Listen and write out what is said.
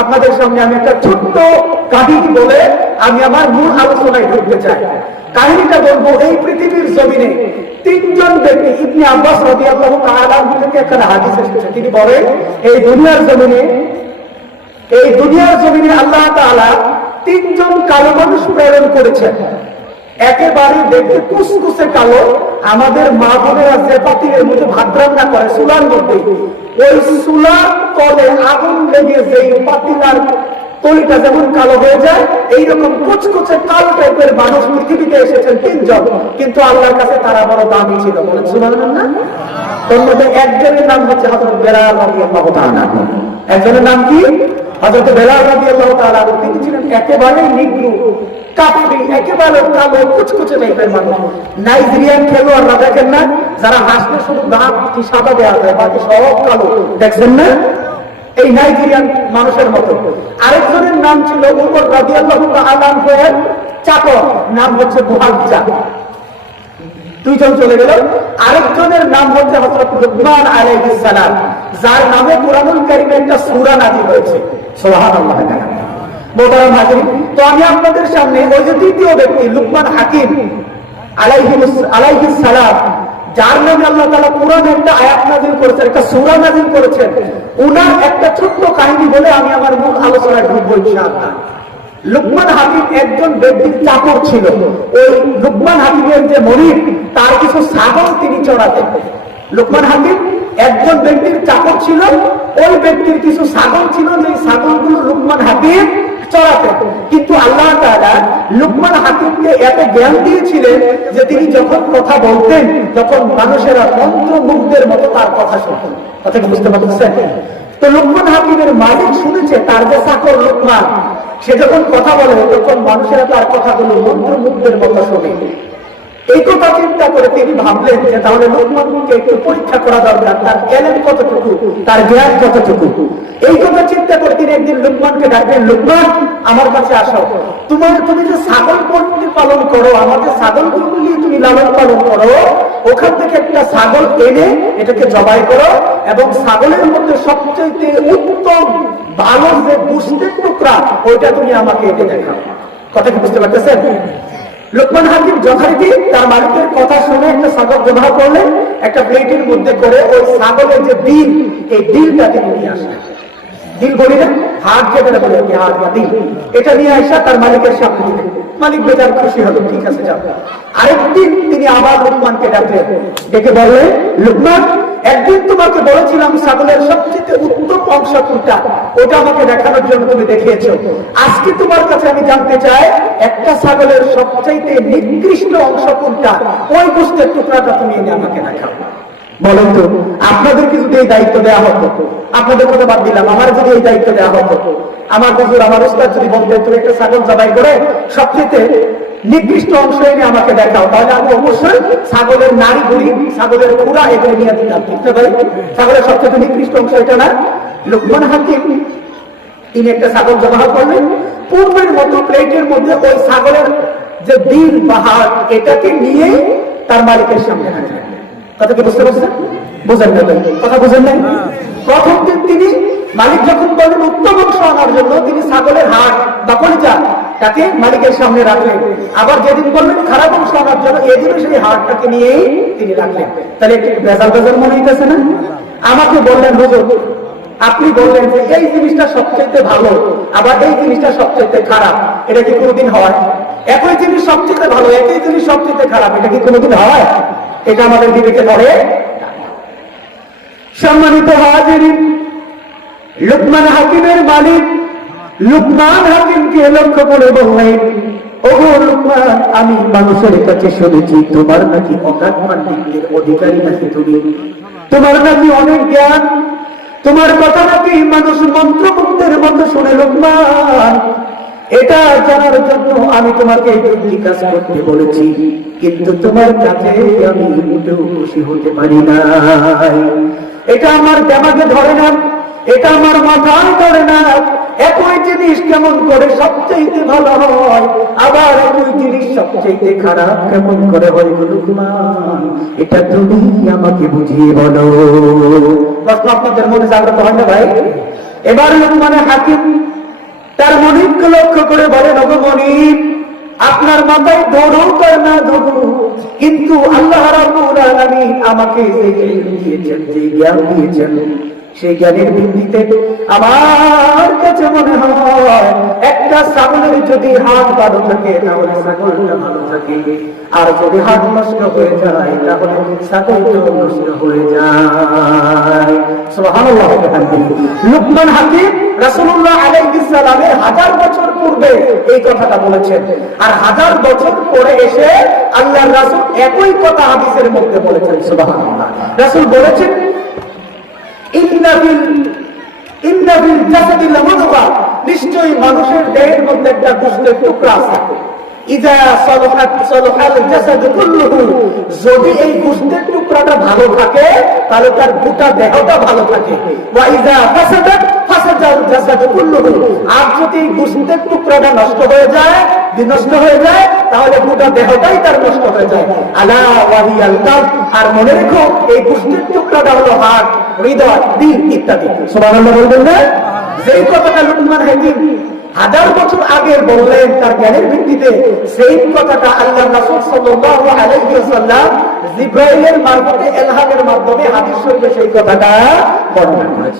আপনাদের সামনে আমি একটা ছোট্ট কাহিনী বলে আমি আমার মূল আলোচনায় ঢুকতে চাই। কাহিনীটা বলবো, এই পৃথিবীর জমিনে তিনজন ব্যক্তি, ইবনে আব্বাস রাদিয়াল্লাহু তাআলা আনহু থেকে একটা হাদিস এসেছে, তিনি বলেন এই দুনিয়ার জমিনে আল্লাহ তাআলা তিনজন কালো মানুষ প্রেরণ করেছেন। একেবারে দেখতে কুসকুসে কালো, আমাদের মা বোনেরা যে পাতিলের মধ্যে ভাত রান্না করে চুলার মধ্যে, ওই চুলার তলে আগুন লেগে যে পাতিলার তলিটা যেমন কালো হয়ে যায়, এইরকম কুচকুচে কালো টাইপের মানুষ পৃথিবীতে এসেছেন তিনজন, কিন্তু আল্লাহর কাছে তারা বড় দামি ছিল। বলেন সুবহানাল্লাহ। তার মধ্যে একজনের নাম হচ্ছে হযরত বেলাল রাদিয়াল্লাহু তাআলা। একজনের নাম কি? হযরত বেলাল রাদিয়াল্লাহু তাআলা। তিনি ছিলেন একেবারে নিগ্রো, কাফরি, একেবারে কালো কুচকুচে টাইপের মানুষ। নাইজেরিয়ান খেলোয়াড়রা দেখেন না, যারা হাসলে শুধু দাঁত সাদা দেওয়া যায়, বাকি সব কালো, দেখছেন না? এই নাইজেরিয়ান মানুষের মতো। আরেকজনের নাম ছিল উমর রাদিয়াল্লাহু তাআলা আনহুর চাকর, নাম হচ্ছে মুহাজ্জা। দুইজন চলে গেল। আরেকজনের নাম হচ্ছে হযরত লুকমান আলাইহিস সালাম, যার নামে কুরআনুল কারীমে একটা সূরা নাযিল হয়েছে। সুবহানাল্লাহ। মোহতারাম হাজিরিন, তো আমি আপনাদের সামনে ওই যে তৃতীয় ব্যক্তি লুকমান হাকিম আলাইহিস সালাম, যার নামে আল্লাহ তাআলা কুরআনে একটা আয়াত নাযিল করেছেন, একটা সূরা নাযিল করেছেন, উনার একটা ছোট্ট কাহিনী বলে আমি আমার মূল আলোচনায় ঢুকবো ইনশাআল্লাহ। লুকমান হাকিম একজন ব্যক্তির চাকর ছিল। ওই লুকমান হাকিমের যে মনিব, তার কিছু ছাগল তিনি চড়াতেন। লুকমান হাকিম একজন ব্যক্তির চাকর ছিল, ওই ব্যক্তির কিছু ছাগল ছিল, যে ছাগলগুলো লুকমান হাকিম চড়াতেন। কিন্তু আল্লাহ তাআলা লুকমান হাকিমকে এত জ্ঞান দিয়েছিলেন যে তিনি যখন কথা বলতেন, তখন মানুষেরা মন্ত্রমুগ্ধের মতো তার কথা শুনতেন। কথা কি বুঝতে পারছেন? তো লুকমান হাকিমের মালিক শুনেছে তার যে চাকর লুকমান, সে যখন কথা বলে তখন মানুষেরা তার কথাগুলো মন্ত্রমুগ্ধের মতো শোনে। এই কথা চিন্তা করে তিনি ভাবলেন যে তাহলে লুকমানকে একটু পরীক্ষা করা দরকার, তার জ্ঞান কতটুকু, তার জ্ঞান কতটুকু। এই কথা চিন্তা করে তিনি একদিন লুকমানকে ডাকলেন, লুকমান আমার কাছে আসো, তুমি যে ছাগল পালন করো, আমাদের ছাগলগুলো নিয়ে তুমি লালন পালন করো, ওখান থেকে একটা ছাগল এনে এটাকে জবাই করো, এবং ছাগলের মধ্যে সবচেয়ে উত্তম ভালো যে গোশতের টুকরা, ওইটা তুমি আমাকে এনে দেখাও। কথা কি বুঝতে পারতেছেন? লুকমান হাকিম যথারীতি তার মালিকের কথা শুনে একটা ছাগল জবাই করলেন, একটা প্লেটের মধ্যে করে ওই ছাগলের যে দিল, এই দিলটা তিনি নিয়ে আসলেন। দিল বলি না, হাত যেটা বলে আর কি, হাত বা দিল, এটা নিয়ে আসা তার মালিকের সামনে দিলেন। মালিক বেজার খুশি হলো, ঠিক আছে যাও। আরেকদিন তিনি আবার লুকমানকে ডাকলেন, ডেকে বললেন, লুকমান একদিন তোমাকে বলেছিলাম ছাগলের সবচেয়ে উত্তম অংশ কোনটা, ওটা আমাকে দেখানোর জন্য তুমি দেখিয়েছো। আজকে তোমার কাছে আমি জানতে চাই, একটা ছাগলের সবচেয়ে নিকৃষ্ট অংশ কোনটা, ওই গোশতের টুকরাটা তুমি এনে আমাকে দেখাও। বলেন তো, আপনাদেরকে যদি এই দায়িত্ব দেওয়া হতো, আপনাদের কথা বাদ দিলাম, আমার যদি এই দায়িত্ব দেওয়া হতো, আমার হুজুর, আমার উস্তাদ যদি বলতেন তুমি একটা ছাগল জবাই করে সবচেয়ে নিকৃষ্ট অংশ এনে আমাকে দেখাও, তাহলে আমি অবশ্যই ছাগলের নাড়ি গুড়ি, ছাগলের খুঁড়া এগুলো নিয়ে দিতাম। ঠিক না ভাই? ছাগলের সবচেয়ে নিকৃষ্ট অংশ এটা না? লুকমান হাকিম তিনি একটা ছাগল জবাই করলেন, পূর্বের মতো প্লেটের মধ্যে ওই ছাগলের যে দিল বা হাড়, এটাকে নিয়ে তার মালিকের সামনে রাখলেন। কথা কি বুঝতে পারছেন? বুঝেন না? কথা বুঝেন নাই? প্রথম দিন তিনি মালিক যখন বললেন উত্তম অংশ আনার জন্য, তিনি ছাগলের হাড় বা কলিজা তাকে মালিকের সামনে রাখলেন। আবার যেদিন বললেন খারাপ অংশ আনার জন্য, এদিনও সেই হাড়টাকে নিয়েই তিনি রাখলেন। তাহলে একটু ভেজাল ভেজাল মনে হইতেছে না? আমাকে বললেন, হুজুর আপনি বললেন যে এই জিনিসটা সবচেয়ে ভালো, আবার এই জিনিসটা সবচেয়ে খারাপ, এটা কি কোনোদিন হয়? একই জিনিস সবচেয়ে ভালো, একই জিনিস সবচেয়ে খারাপ, এটা কি কোনোদিন হয়? এটা আমাদের বিবেকে ধরে? সম্মানিত হাজিরিন, লুকমান হাকিমের মালিক লুকমান হাকিমকে লক্ষ্য করে বললেন, ওগো লুকমান, আমি মানুষের কাছে শুনেছি তোমার নাকি অগাধ পাণ্ডিত্যের অধিকারী নাকি তুমি, তোমার নাকি অনেক জ্ঞান, তোমার কথা নাকি মানুষ মন্ত্রমুগ্ধের মতো শুনে। লুকমান, এটা জানার জন্য আমি তোমাকে জিজ্ঞাসা করতে বলেছি, কিন্তু তোমার কাছে আমি মোটেও খুশি হতে পারি না। এটা আমার দেমাগে ধরে না, এটা আমার মাথায় ধরে না। একই জিনিস কেমন করে সবচেয়ে ভালো হয়, আবার একই জিনিস সবচেয়ে খারাপ কেমন করে হয়? লুকমান, এটা তুমি আমাকে বুঝিয়ে বলো। প্রশ্ন আপনাদের মধ্যে জাগ্রত হয় না ভাই? এবার লুকমান হাকিম হাকিমকে লক্ষ্য করে বলেন, ওগো মনিব, আপনার মাথায় দৌড়ুক আর না দৌড়ুক, কিন্তু আল্লাহ রাব্বুল আলামিন আমাকে যে জ্ঞান দিয়েছেন, যে জ্ঞান দিয়েছেন, সেই জ্ঞানের ভিত্তিতে আমার কাছে মনে হয় একটা ছাগলের যদি হাত ভালো থাকে তাহলে ছাগলটা ভালো থাকে, আর যদি হাত নষ্ট হয়ে যায় তাহলে ছাগলটা নষ্ট হয়ে যায়। সুবহানাল্লাহ। লুকমান হাকিম রাসূলুল্লাহ আলাইহিস সালামের 1000 বছর পূর্বে এই কথাটা বলেছেন, আর 1000 বছর পরে এসে আল্লাহর রাসূল একই কথা হাদিসের মধ্যে বলেছেন। সুবহানাল্লাহ। রাসূল বলেছেন, নিশ্চয়ই মানুষের দেহের মধ্যে একটা গোশতের টুকরা আছে, যদি এই গোশতের টুকরাটা ভালো থাকে তাহলে তার গোটা দেহটা ভালো থাকে, আর যদি এই গোশতের টুকরাটা নষ্ট হয়ে যায় তাহলে গোটা দেহটাই তার নষ্ট হয়ে যায়। আলা ওয়াহিয়াল কালব, আর মনে রেখো এই গোশতের টুকরাটা হলো হার্ট, হৃদয়, দিল ইত্যাদি। সুবহানাল্লাহ বলবেন না? যেই কথাটা লুকমান হাকিম 1000 বছর আগে বললেন তার জ্ঞানের ভিত্তিতে, সেই কথাটা আল্লাহর রাসূল সাল্লাল্লাহু আলাইহি ওয়াসাল্লাম জিবরাইলের মারফতে ইলহামের মাধ্যমে হাদিস শরীফে সেই কথাটা বর্ণনা করেছেন।